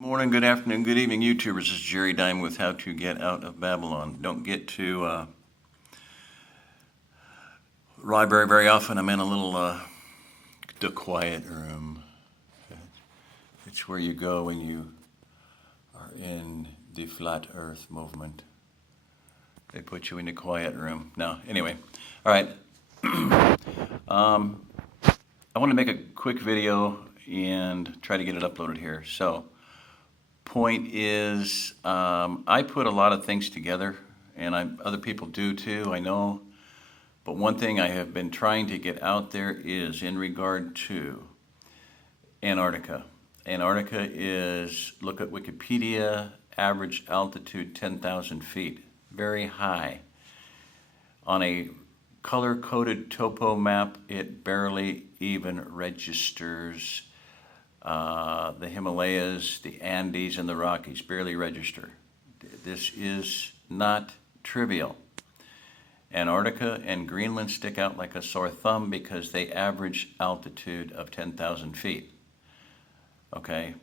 Morning, good afternoon, good evening, YouTubers. This is Jerry Dime with How to Get Out of Babylon. Don't get to library very often. I'm in a little the quiet room. It's where you go when you are in the flat Earth movement. They put you in the quiet room. Now, anyway, all right. I want to make a quick video and try to get it uploaded here. So. Point is, I put a lot of things together, and other people do too, I know. But one thing I have been trying to get out there is in regard to Antarctica. Antarctica is, look at Wikipedia, average altitude 10,000 feet, very high. On a color-coded topo map, it barely even registers. The Himalayas, the Andes, and the Rockies barely register. This is not trivial. Antarctica and Greenland stick out like a sore thumb because they average altitude of 10,000 feet. Okay?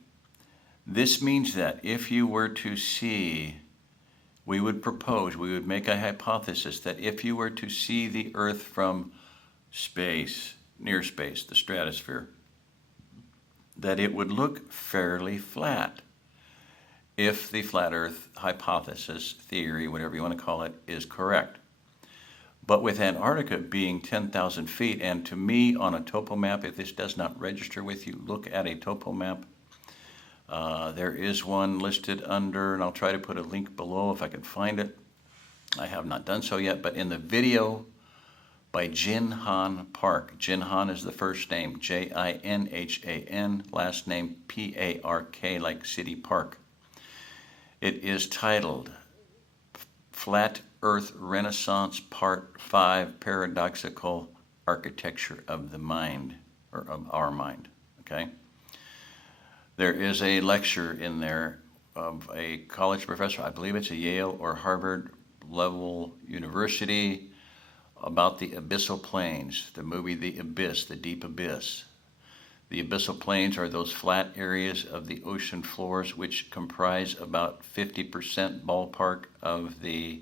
This means that if you were to see, we would make a hypothesis that if you were to see the Earth from space, near space, the stratosphere, that it would look fairly flat if the flat Earth hypothesis, theory, whatever you want to call it, is correct. But with Antarctica being 10,000 feet, and to me on a topo map, if this does not register with you, look at a topo map. There is one listed under, and I'll try to put a link below if I can find it. I have not done so yet, but in the video by Jinhan Park. Jinhan is the first name, Jinhan, last name Park, like City Park. It is titled Flat Earth Renaissance Part 5, Paradoxical Architecture of the Mind, or of our mind, okay? There is a lecture in there of a college professor, I believe it's a Yale or Harvard level university, about the abyssal plains, the movie The Abyss, the deep abyss. The abyssal plains are those flat areas of the ocean floors which comprise about 50% ballpark of the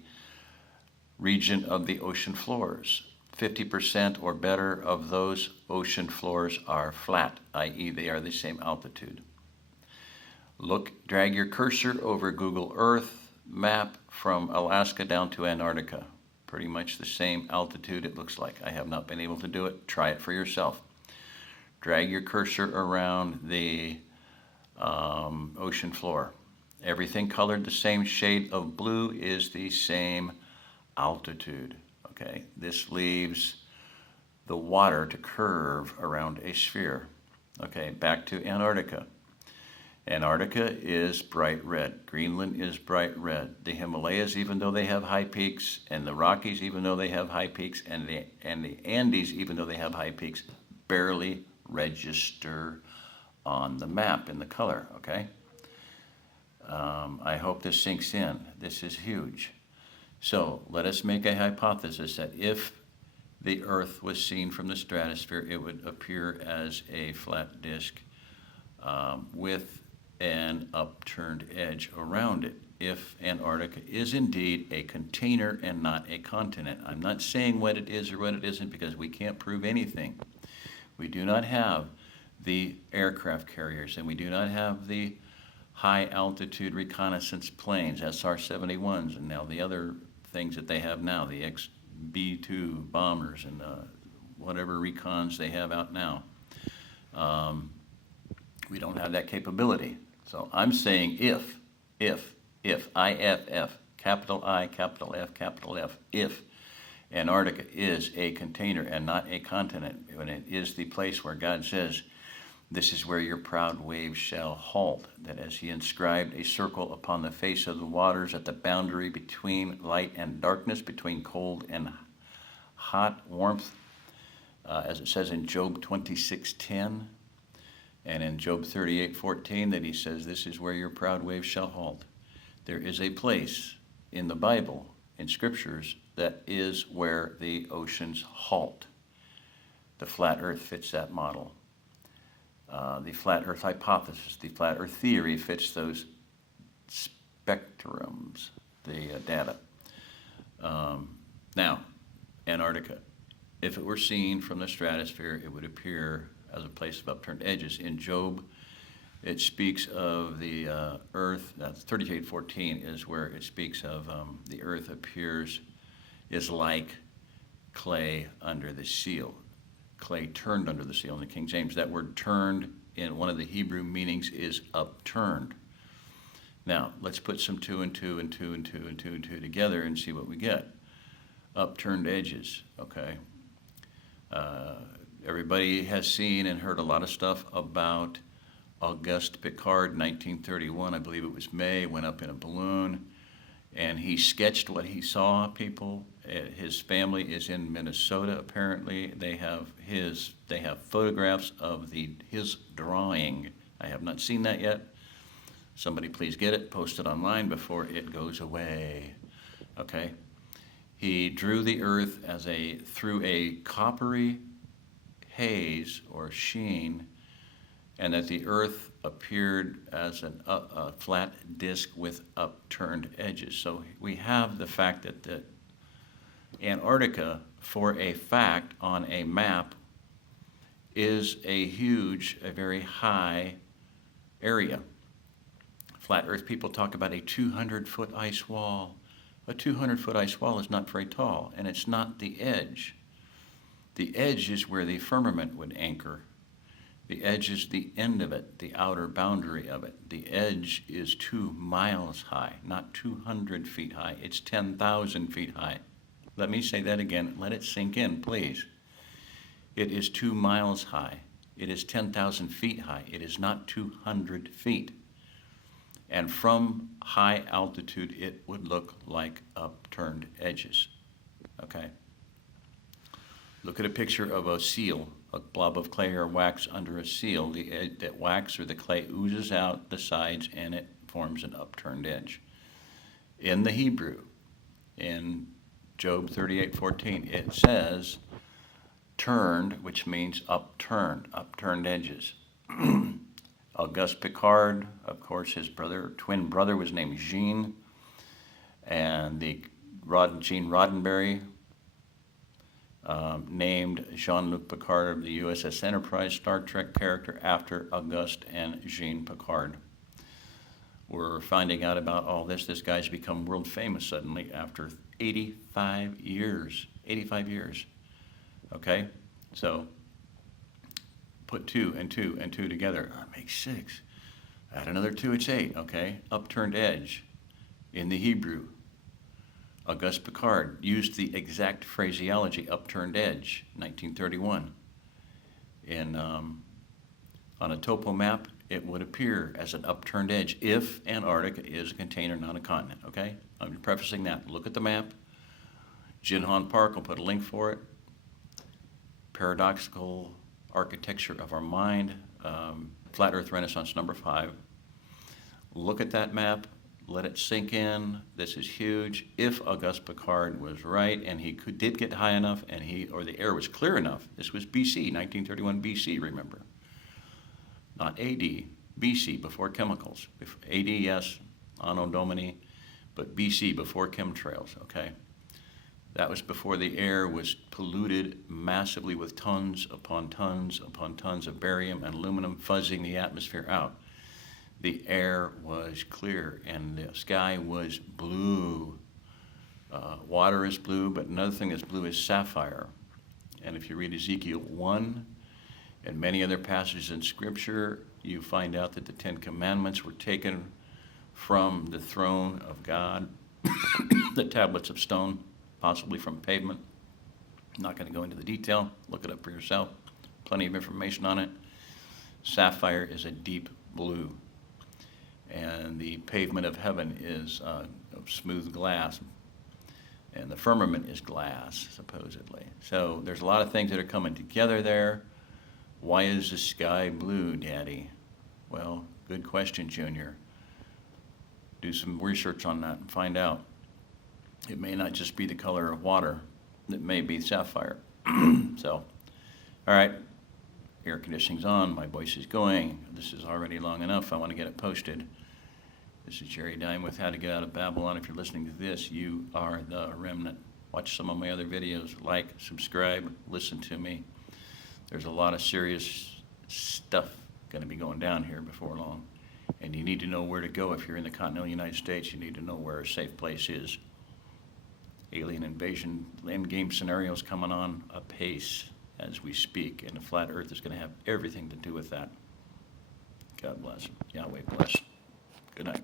region of the ocean floors. 50% or better of those ocean floors are flat, i.e. they are the same altitude. Drag your cursor over Google Earth map from Alaska down to Antarctica. Pretty much the same altitude it looks like. I have not been able to do it. Try it for yourself. Drag your cursor around the ocean floor. Everything colored the same shade of blue is the same altitude. Okay, this leaves the water to curve around a sphere. Okay, back to Antarctica. Antarctica is bright red. Greenland is bright red. The Himalayas, even though they have high peaks, and the Rockies, even though they have high peaks, and the Andes, even though they have high peaks, barely register on the map in the color, okay? I hope this sinks in. This is huge. So let us make a hypothesis that if the Earth was seen from the stratosphere, it would appear as a flat disk with an upturned edge around it, if Antarctica is indeed a container and not a continent. I'm not saying what it is or what it isn't because we can't prove anything. We do not have the aircraft carriers, and we do not have the high altitude reconnaissance planes, SR-71s, and now the other things that they have now, the B-2 bombers and whatever recons they have out now. We don't have that capability. So I'm saying if, IFF, capital I, capital F, if Antarctica is a container and not a continent, when it is the place where God says, this is where your proud waves shall halt, that as he inscribed a circle upon the face of the waters at the boundary between light and darkness, between cold and hot, warmth, as it says in Job 26:10, and in Job 38:14 that he says, this is where your proud waves shall halt. There is a place in the Bible, in scriptures, that is where the oceans halt. The flat earth fits that model. The flat Earth hypothesis, the flat Earth theory fits those spectrums, the data. Now, Antarctica. If it were seen from the stratosphere, it would appear as a place of upturned edges. In Job, it speaks of the earth, that's 38:14 is where it speaks of the earth is like clay under the seal. Clay turned under the seal in the King James. That word turned in one of the Hebrew meanings is upturned. Now, let's put some 2 and 2 and 2 and 2 and 2 and 2 together and see what we get. Upturned edges, okay? Everybody has seen and heard a lot of stuff about Auguste Piccard, 1931, I believe it was May, went up in a balloon, and he sketched what he saw, people. His family is in Minnesota, apparently. They have photographs of his drawing. I have not seen that yet. Somebody please get it, post it online before it goes away, okay? He drew the earth through a coppery haze or sheen, and that the earth appeared as a flat disk with upturned edges. So we have the fact that Antarctica, for a fact on a map, is a very high area. Flat Earth people talk about a 200-foot ice wall. A 200-foot ice wall is not very tall, and it's not the edge. The edge is where the firmament would anchor. The edge is the end of it, the outer boundary of it. The edge is 2 miles high, not 200 feet high. It's 10,000 feet high. Let me say that again. Let it sink in, please. It is 2 miles high. It is 10,000 feet high. It is not 200 feet. And from high altitude, it would look like upturned edges, okay? Look at a picture of a seal, a blob of clay or wax under a seal. That wax or the clay oozes out the sides, and it forms an upturned edge. In the Hebrew, in Job 38:14, it says turned, which means upturned edges. Auguste Piccard, of course, his twin brother was named Jean, and Gene Roddenberry named Jean-Luc Picard of the USS Enterprise Star Trek character after Auguste and Jean Piccard. We're finding out about all this. This guy's become world famous suddenly after 85 years. 85 years. Okay? So put 2 and 2 and 2 together. That makes 6. Add another 2, it's 8. Okay? Upturned edge in the Hebrew. Auguste Piccard used the exact phraseology, upturned edge, 1931. On a topo map, it would appear as an upturned edge if Antarctica is a container, not a continent, okay? I'm prefacing that. Look at the map. Jinhan Park will put a link for it. Paradoxical Architecture of Our Mind, Flat Earth Renaissance number 5. Look at that map. Let it sink in. This is huge. If Auguste Piccard was right and he did get high enough or the air was clear enough, this was BC, 1931 BC, remember. Not AD, BC, before chemicals. AD, yes, Anno Domini, but BC, before chemtrails, okay? That was before the air was polluted massively with tons upon tons upon tons of barium and aluminum fuzzing the atmosphere out. The air was clear and the sky was blue. Water is blue, but another thing that's blue is sapphire. And if you read Ezekiel 1 and many other passages in Scripture, you find out that the 10 Commandments were taken from the throne of God, the tablets of stone, possibly from pavement. I'm not going to go into the detail. Look it up for yourself. Plenty of information on it. Sapphire is a deep blue. And the pavement of heaven is of smooth glass. And the firmament is glass, supposedly. So there's a lot of things that are coming together there. Why is the sky blue, Daddy? Well, good question, Junior. Do some research on that and find out. It may not just be the color of water. It may be sapphire. So, all right. air conditioning's on, my voice is going. This is already long enough. I want to get it posted. This is Jerry Dime with How to Get Out of Babylon. If you're listening to this, you are the remnant. Watch some of my other videos. Like, subscribe, listen to me. There's a lot of serious stuff going to be going down here before long. And you need to know where to go. If you're in the continental United States, you need to know where a safe place is. Alien invasion, endgame scenarios coming on apace as we speak. And the flat earth is going to have everything to do with that. God bless. Yahweh bless. Good night.